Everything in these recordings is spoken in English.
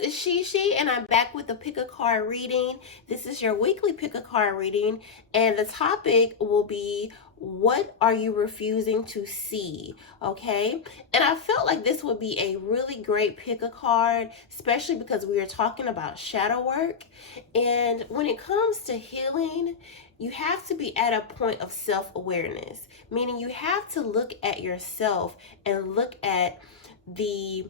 it's Shishi, and I'm back with the pick a card reading. This is your weekly pick a card reading, and the topic will be, what are you refusing to see? Okay, and I felt like this would be a really great pick a card, especially because we are talking about shadow work. And when it comes to healing, you have to be at a point of self awareness, meaning you have to look at yourself and look at the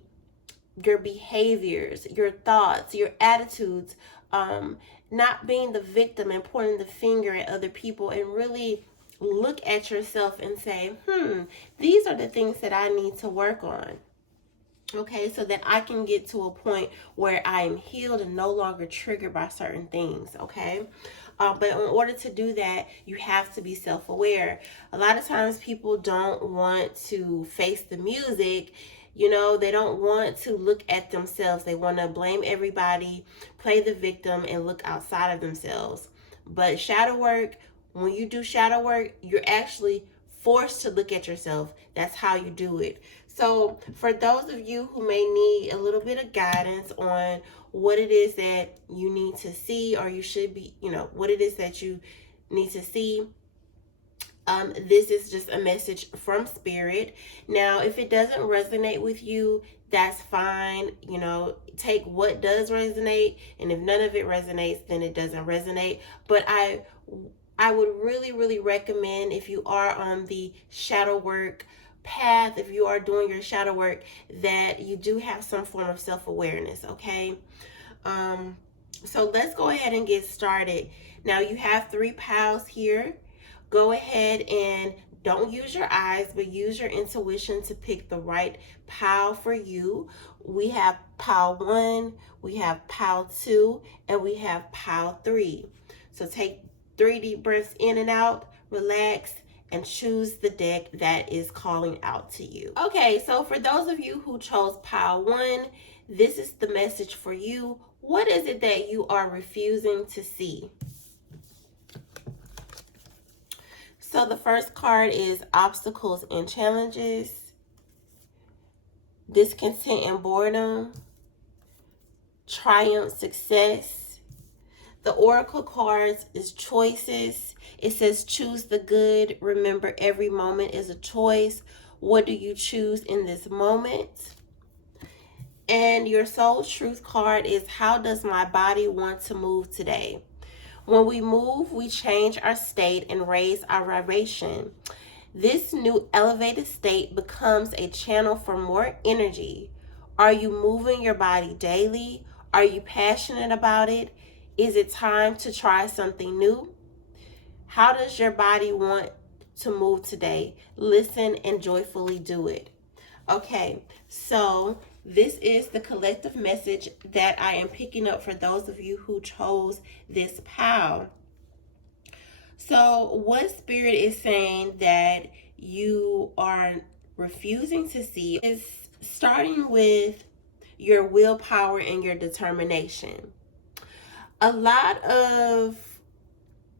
your behaviors, your thoughts, your attitudes, not being the victim and pointing the finger at other people, and really look at yourself and say, these are the things that I need to work on. Okay, so that I can get to a point where I am healed and no longer triggered by certain things. Okay, but in order to do that, you have to be self aware. A lot of times people don't want to face the music. They don't want to look at themselves. They want to blame everybody, play the victim, and look outside of themselves. But shadow work, when you do shadow work, you're actually forced to look at yourself. That's how you do it. So, for those of you who may need a little bit of guidance on what it is that you need to see, or you should be, what it is that you need to see, this is just a message from Spirit. Now, if it doesn't resonate with you, that's fine. Take what does resonate, and if none of it resonates, then it doesn't resonate. But I would really, really recommend, if you are on the shadow work path, if you are doing your shadow work, that you do have some form of self-awareness. Okay, so let's go ahead and get started. Now, you have 3 piles here. Go ahead and don't use your eyes, but use your intuition to pick the right pile for you. We have pile 1, we have pile 2, and we have pile 3. So take 3 deep breaths in and out, relax, and choose the deck that is calling out to you. Okay, so for those of you who chose pile 1, this is the message for you. What is it that you are refusing to see? So the first card is obstacles and challenges, discontent and boredom, triumph, success. The oracle cards is choices. It says choose the good. Remember, every moment is a choice. What do you choose in this moment? And your soul truth card is, how does my body want to move today? When we move, we change our state and raise our vibration. This new elevated state becomes a channel for more energy. Are you moving your body daily? Are you passionate about it? Is it time to try something new? How does your body want to move today? Listen and joyfully do it. Okay, so this is the collective message that I am picking up for those of you who chose this pile. So, what Spirit is saying that you are refusing to see is starting with your willpower and your determination. A lot of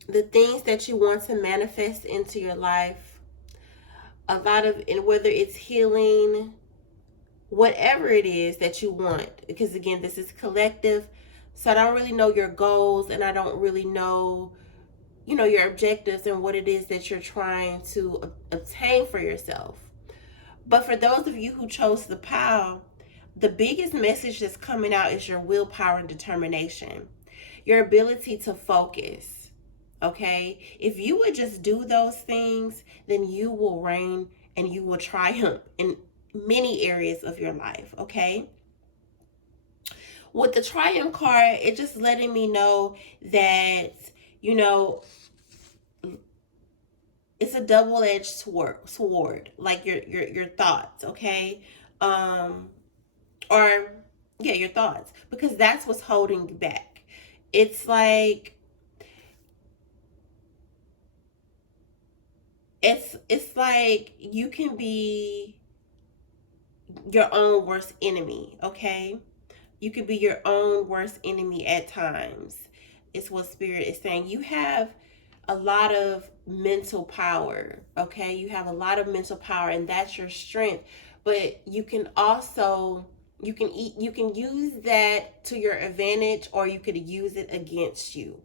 the things that you want to manifest into your life, a lot of, and whether it's healing, whatever it is that you want, because again, this is collective, so I don't really know your goals, and I don't really know, your objectives and what it is that you're trying to obtain for yourself. But for those of you who chose the pile, the biggest message that's coming out is your willpower and determination, your ability to focus. Okay, if you would just do those things, then you will reign and you will triumph in many areas of your life. Okay, with the triumph card, it's just letting me know that it's a double-edged sword, like your thoughts. Okay, or yeah, your thoughts, because that's what's holding you back. It's like it's like you can be your own worst enemy. Okay, you could be your own worst enemy at times. It's what Spirit is saying. You have a lot of mental power. Okay, you have a lot of mental power, and that's your strength. But you can also You can use that to your advantage, or you could use it against you.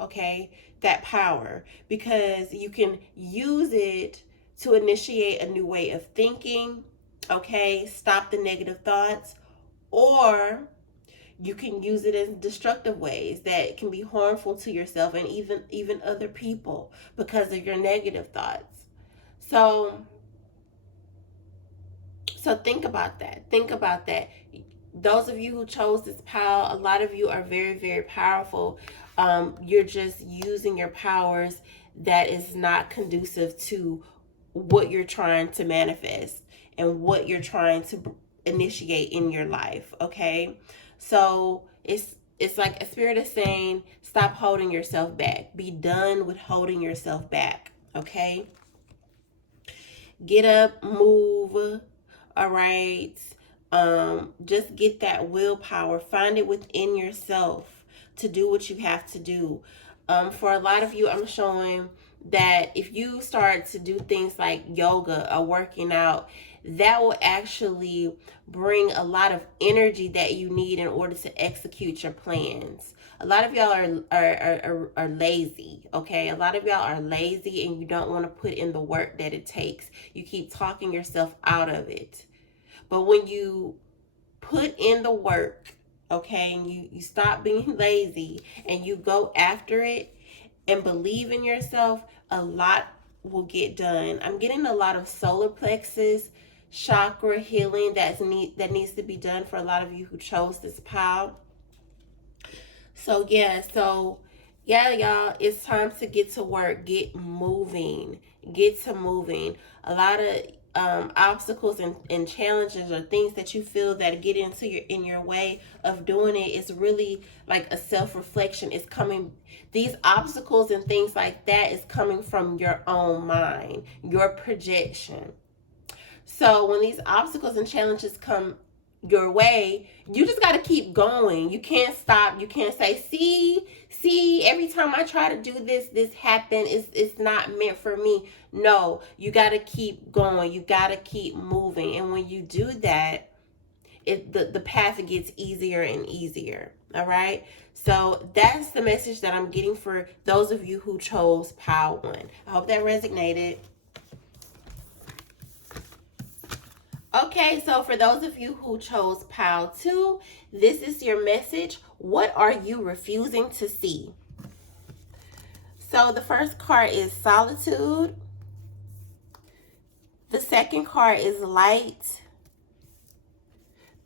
Okay, that power, because you can use it to initiate a new way of thinking. Okay, stop the negative thoughts, or you can use it in destructive ways that can be harmful to yourself and even other people because of your negative thoughts. So think about that. Think about that. Those of you who chose this power, a lot of you are very, very powerful. You're just using your powers that is not conducive to what you're trying to manifest and what you're trying to initiate in your life. Okay, so it's like a spirit is saying, stop holding yourself back. Be done with holding yourself back. Okay, get up, move. All right. Just get that willpower. Find it within yourself to do what you have to do. For a lot of you, I'm showing that if you start to do things like yoga or working out, that will actually bring a lot of energy that you need in order to execute your plans. A lot of y'all are lazy. Okay, a lot of y'all are lazy and you don't want to put in the work that it takes. You keep talking yourself out of it. But when you put in the work, okay, and you stop being lazy and you go after it and believe in yourself, a lot will get done. I'm getting a lot of solar plexus chakra healing that needs to be done for a lot of you who chose this pile. So yeah, y'all, it's time to get to work. Get moving. Get to moving. A lot of obstacles and challenges or things that you feel that get into your way of doing it is really like a self-reflection. It's coming, these obstacles and things like that is coming from your own mind, your projection. So when these obstacles and challenges come your way, you just got to keep going. You can't stop. You can't say, see, every time I try to do this happen. It's not meant for me. No, you got to keep going. You got to keep moving. And when you do that, the path gets easier and easier. All right. So that's the message that I'm getting for those of you who chose Pile 1. I hope that resonated. Okay, so for those of you who chose Pile 2, this is your message. What are you refusing to see? So the first card is Solitude. The second card is Light.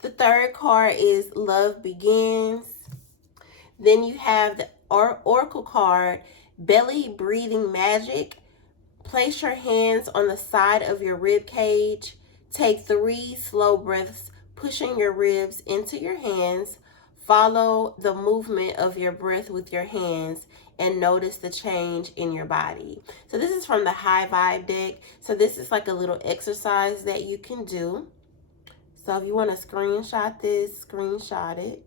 The third card is Love Begins. Then you have the Oracle card, Belly Breathing Magic. Place your hands on the side of your rib cage. Take 3 slow breaths, pushing your ribs into your hands. Follow the movement of your breath with your hands and notice the change in your body. So this is from the High Vibe deck. So this is like a little exercise that you can do. So if you want to screenshot this, screenshot it.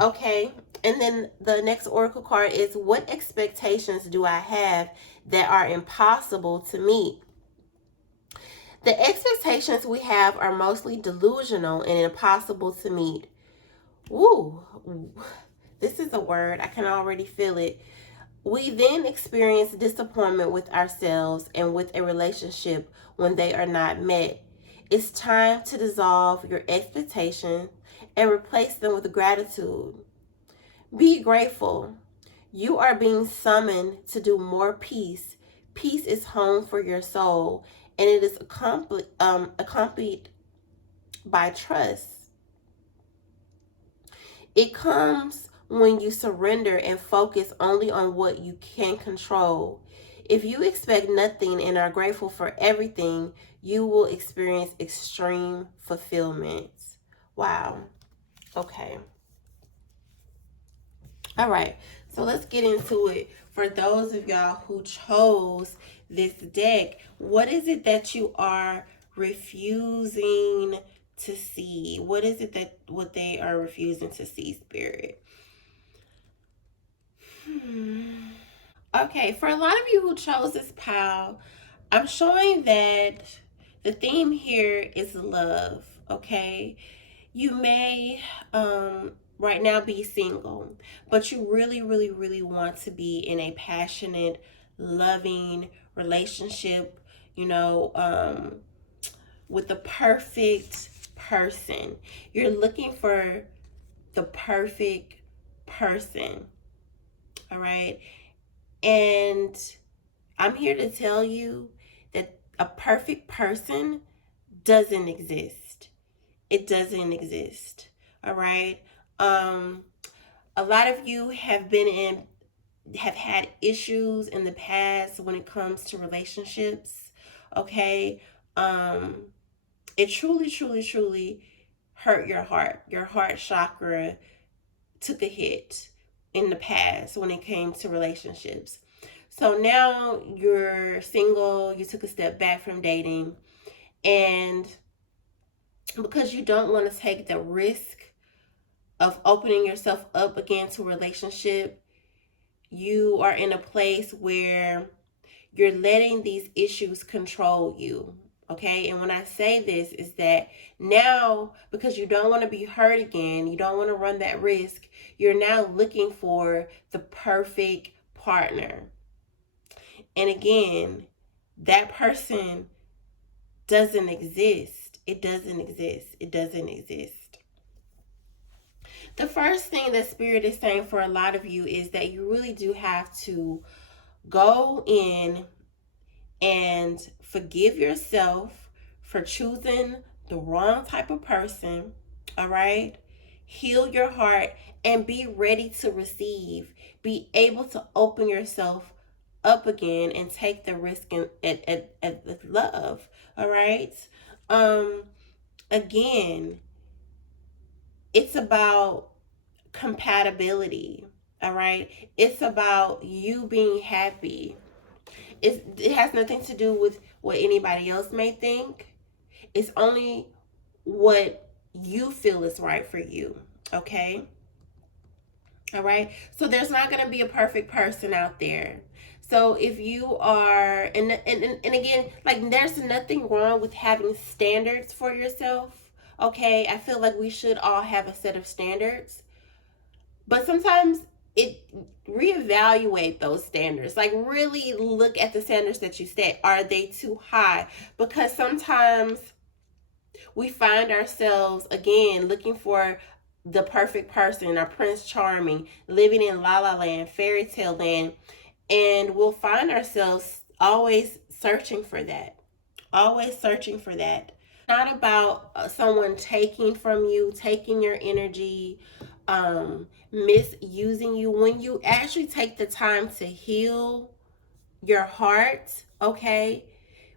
Okay, and then the next oracle card is, what expectations do I have that are impossible to meet? The expectations we have are mostly delusional and impossible to meet. Woo, this is a word. I can already feel it. We then experience disappointment with ourselves and with a relationship when they are not met. It's time to dissolve your expectations and replace them with gratitude. Be grateful. You are being summoned to do more peace. Peace is home for your soul, and it is accompanied by trust. It comes when you surrender and focus only on what you can control. If you expect nothing and are grateful for everything, you will experience extreme fulfillment. Wow. Okay. All right. So let's get into it. For those of y'all who chose this deck, what is it that you are refusing to see? What is it that what they are refusing to see, Spirit? Okay, for a lot of you who chose this pile, I'm showing that The theme here is love, okay? You may right now be single, but you really, really, really want to be in a passionate, loving relationship, you know, with the perfect person. You're looking for the perfect person, all right? And I'm here to tell you that a perfect person doesn't exist. It doesn't exist. All right. Um, a lot of you have had issues in the past when it comes to relationships. Okay. Um, it truly, truly, truly hurt your heart. Your heart chakra took a hit in the past when it came to relationships. So now you're single, you took a step back from dating, and because you don't want to take the risk of opening yourself up again to a relationship, you are in a place where you're letting these issues control you. Okay, and when I say this, is that now, because you don't want to be hurt again, you don't want to run that risk, you're now looking for the perfect partner. And again, that person doesn't exist. It doesn't exist. It doesn't exist. The first thing that Spirit is saying for a lot of you is that you really do have to go in and forgive yourself for choosing the wrong type of person, all right? Heal your heart and be ready to receive. Be able to open yourself up again and take the risk at love, all right? Um, Again, it's about compatibility, all right? It's about you being happy. It has nothing to do with what anybody else may think. It's only what you feel is right for you, okay? All right? So there's not going to be a perfect person out there. So if you are, and again, like, there's nothing wrong with having standards for yourself, okay? I feel like we should all have a set of standards, but sometimes it reevaluate those standards. Like, really look at the standards that you set. Are they too high? Because sometimes we find ourselves again looking for the perfect person, our Prince Charming, living in La La Land, fairy tale land, and we'll find ourselves always searching for that. Always searching for that. Not about someone taking from you, taking your energy, misusing you. When you actually take the time to heal your heart, okay?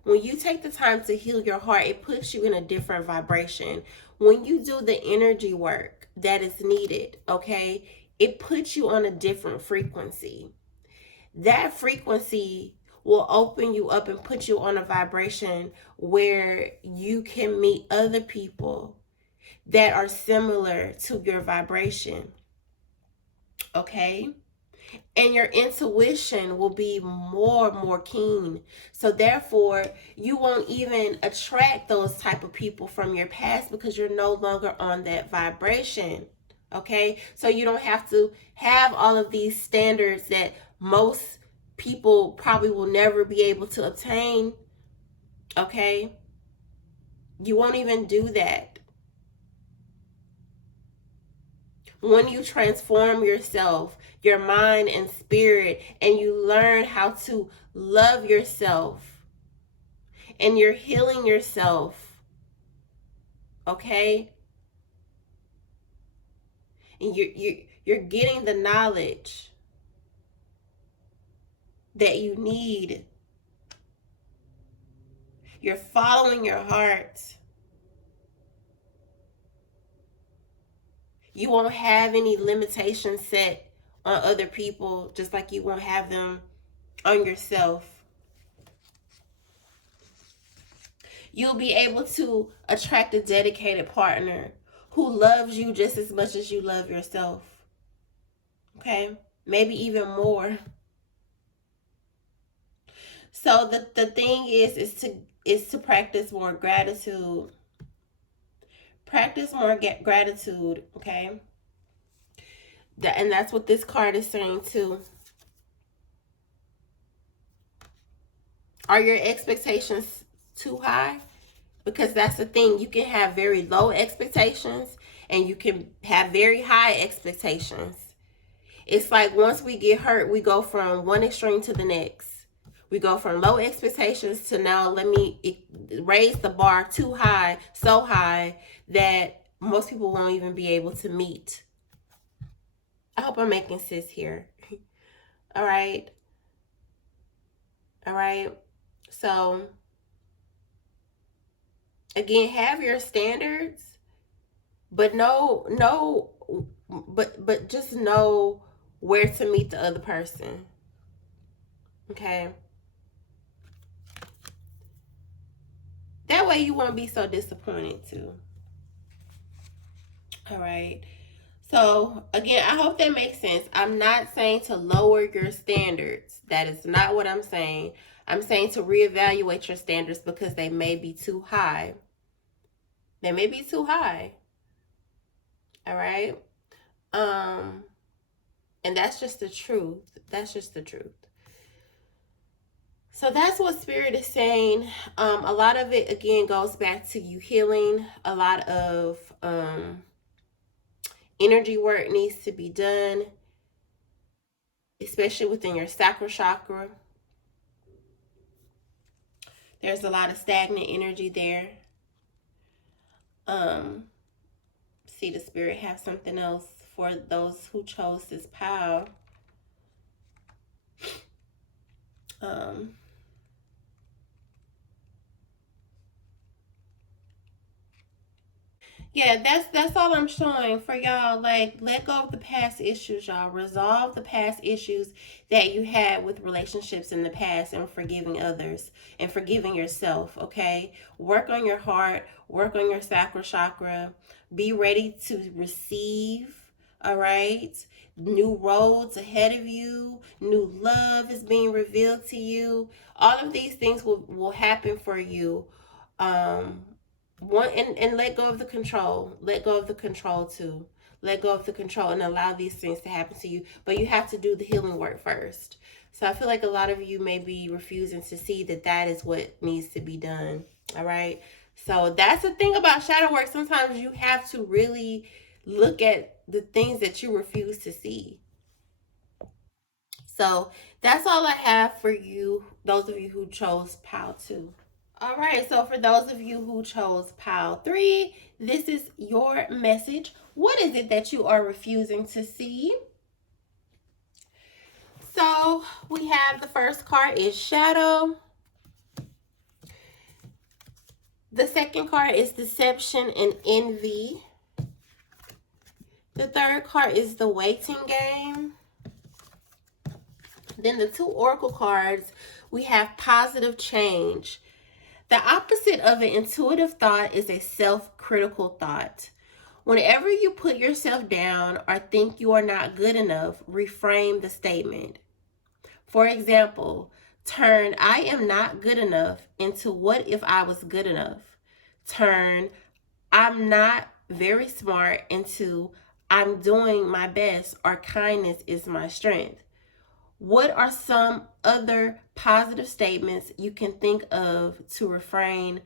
When you take the time to heal your heart, it puts you in a different vibration. When you do the energy work that is needed, okay, it puts you on a different frequency. That frequency will open you up and put you on a vibration where you can meet other people that are similar to your vibration, okay? And your intuition will be more keen. So therefore, you won't even attract those type of people from your past because you're no longer on that vibration. Okay? So you don't have to have all of these standards that most people probably will never be able to obtain. Okay? You won't even do that. When you transform yourself, your mind and spirit, and you learn how to love yourself, and you're healing yourself, okay? And you're getting the knowledge that you need. You're following your heart. You won't have any limitations set on other people, just like you won't have them on yourself. You'll be able to attract a dedicated partner who loves you just as much as you love yourself. Okay? Maybe even more. So the thing is to is to practice more gratitude. Practice more gratitude, okay? And that's what this card is saying too. Are your expectations too high? Because that's the thing. You can have very low expectations and you can have very high expectations. It's like once we get hurt, we go from one extreme to the next. We go from low expectations to now let me raise the bar too high, so high that most people won't even be able to meet. I hope I'm making sense here. All right. All right. So, again, have your standards, but but just know where to meet the other person. Okay? That way you won't be so disappointed too. All right. So, again, I hope that makes sense. I'm not saying to lower your standards. That is not what I'm saying. I'm saying to reevaluate your standards because they may be too high. They may be too high. All right? And that's just the truth. That's just the truth. So that's what Spirit is saying. A lot of it, again, goes back to you healing. A lot of energy work needs to be done, especially within your sacral chakra. There's a lot of stagnant energy there. See the Spirit have something else for those who chose this pile. Yeah, that's all I'm showing for y'all. Like, let go of the past issues, y'all. Resolve the past issues that you had with relationships in the past and forgiving others and forgiving yourself, okay? Work on your heart, work on your sacral chakra. Be ready to receive, all right? New roads ahead of you, new love is being revealed to you. All of these things will happen for you. And let go of the control. Let go of the control too. Let go of the control and allow these things to happen to you. But you have to do the healing work first. So I feel like a lot of you may be refusing to see that that is what needs to be done. All right. So that's the thing about shadow work. Sometimes you have to really look at the things that you refuse to see. So that's all I have for you, those of you who chose pile 2. All right, so for those of you who chose pile 3, this is your message. What is it that you are refusing to see? So we have the first card is Shadow. The second card is Deception and Envy. The third card is The Waiting Game. Then the 2 oracle cards, we have Positive Change. The opposite of an intuitive thought is a self-critical thought. Whenever you put yourself down or think you are not good enough, reframe the statement. For example, turn I am not good enough into what if I was good enough. Turn I'm not very smart into I'm doing my best or kindness is my strength. What are some other positive statements you can think of to refrain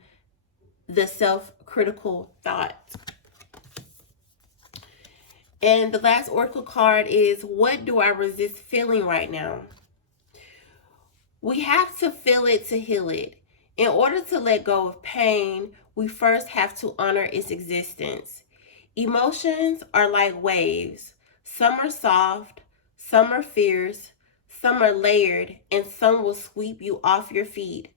the self-critical thought? And the last oracle card is, what do I resist feeling right now? We have to feel it to heal it. In order to let go of pain, we first have to honor its existence. Emotions are like waves. Some are soft, some are fierce, some are layered, and some will sweep you off your feet.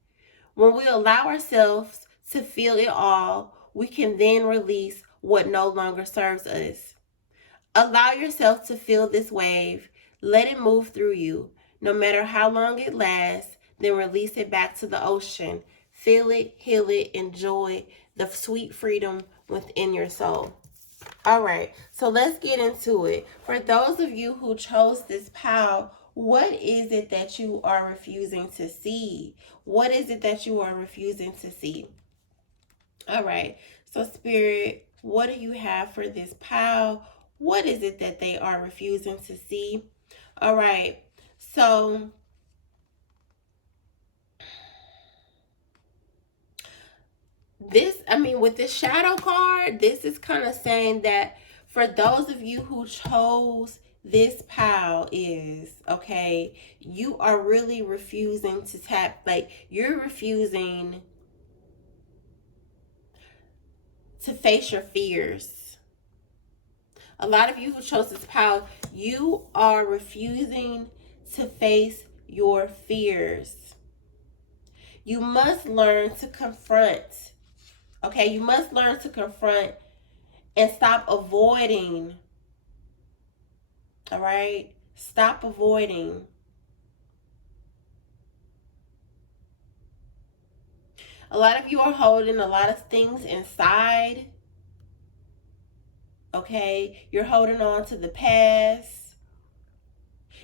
When we allow ourselves to feel it all, we can then release what no longer serves us. Allow yourself to feel this wave. Let it move through you. No matter how long it lasts, then release it back to the ocean. Feel it, heal it, enjoy the sweet freedom within your soul. All right, so let's get into it. For those of you who chose this pile, What is it that you are refusing to see? What is it that you are refusing to see? All right. So, Spirit, what do you have for this pile? What is it that they are refusing to see? All right. So, with this shadow card, this is kind of saying that for those of you who chose this pile is, okay, you are really refusing to tap, like, you're refusing to face your fears. A lot of you who chose this pile, you are refusing to face your fears. You must learn to confront. Okay, you must learn to confront and stop avoiding. All right? Stop avoiding. A lot of you are holding a lot of things inside. Okay? You're holding on to the past.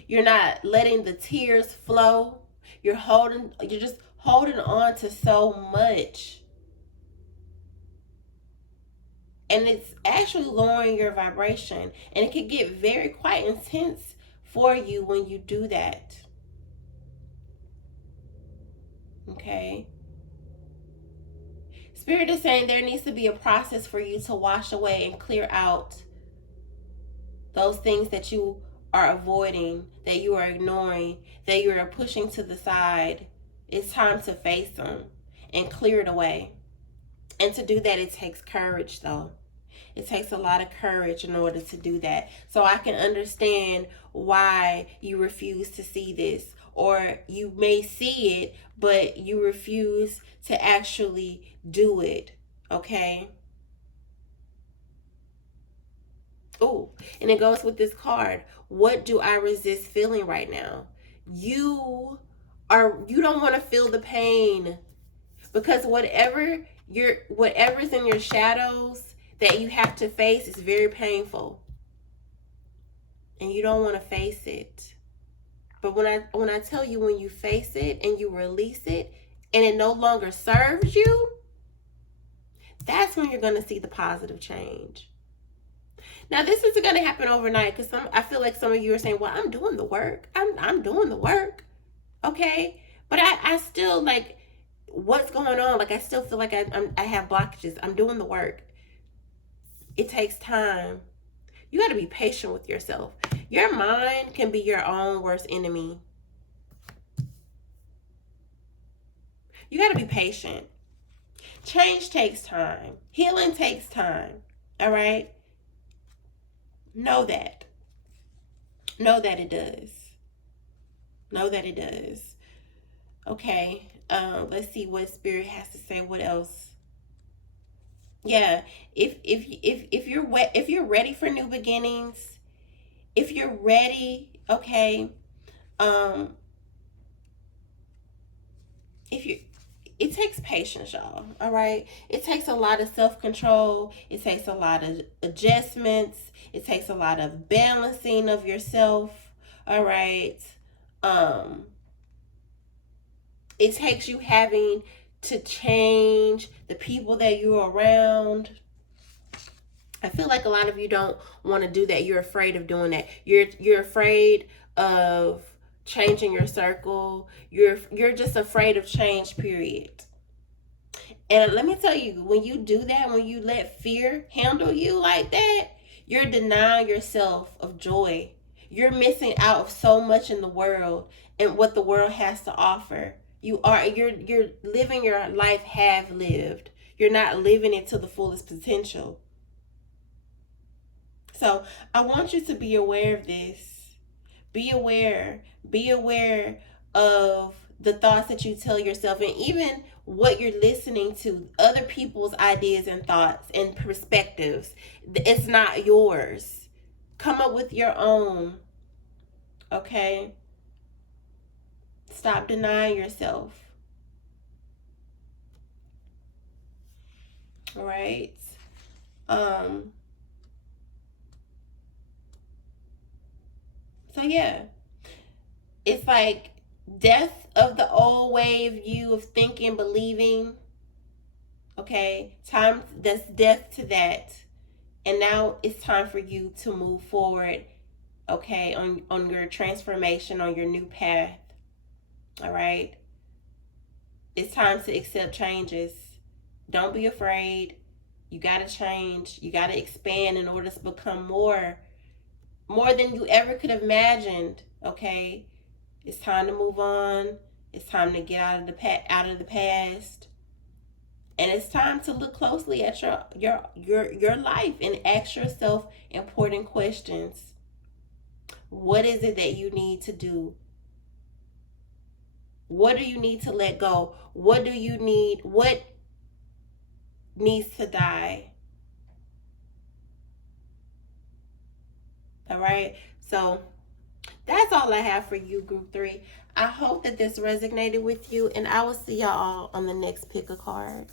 You're not letting the tears flow. You're just holding on to so much. And it's actually lowering your vibration. And it can get very quite intense for you when you do that. Okay? Spirit is saying there needs to be a process for you to wash away and clear out those things that you are avoiding, that you are ignoring, that you are pushing to the side. It's time to face them and clear it away. And to do that, it takes courage, though. It takes a lot of courage in order to do that. So I can understand why you refuse to see this. Or you may see it, but you refuse to actually do it. Okay? Oh, and it goes with this card. What do I resist feeling right now? You don't want to feel the pain, because whatever's in your shadows that you have to face is very painful. And you don't want to face it. But when I tell you, when you face it and you release it and it no longer serves you, that's when you're going to see the positive change. Now, this isn't going to happen overnight, because I feel like some of you are saying, well, I'm doing the work. I'm doing the work. Okay. But I still, like, what's going on? Like, I still feel like I have blockages. I'm doing the work. It takes time. You got to be patient with yourself. Your mind can be your own worst enemy. You got to be patient. Change takes time. Healing takes time. All right? Know that. Know that it does. Know that it does. Okay. Let's see what Spirit has to say. What else? Yeah. If you're ready for new beginnings, if you're ready, okay. It takes patience, y'all. All right. It takes a lot of self-control. It takes a lot of adjustments. It takes a lot of balancing of yourself. All right. It takes you having to change the people that you're around. I feel like a lot of you don't want to do that. You're afraid of doing that. You're afraid of changing your circle. You're just afraid of change, period. And let me tell you, when you do that, when you let fear handle you like that, you're denying yourself of joy. You're missing out of so much in the world and what the world has to offer. You're living your life half lived. You're not living it to the fullest potential. So I want you to be aware of this. Be aware. Be aware of the thoughts that you tell yourself, and even what you're listening to, other people's ideas and thoughts and perspectives. It's not yours. Come up with your own. Okay? Stop denying yourself. All right? So, yeah. it's like death of the old way of you of thinking, believing. Okay, time, that's death to that. And now it's time for you to move forward, okay, on your transformation, on your new path. All right. It's time to accept changes. Don't be afraid. You got to change. You got to expand in order to become more than you ever could have imagined, okay? It's time to move on. It's time to get out of the past. And it's time to look closely at your life and ask yourself important questions. What is it that you need to do? What do you need to let go? What needs to die? All right. So that's all I have for you, Group 3. I hope that this resonated with you, and I will see y'all on the next pick a card.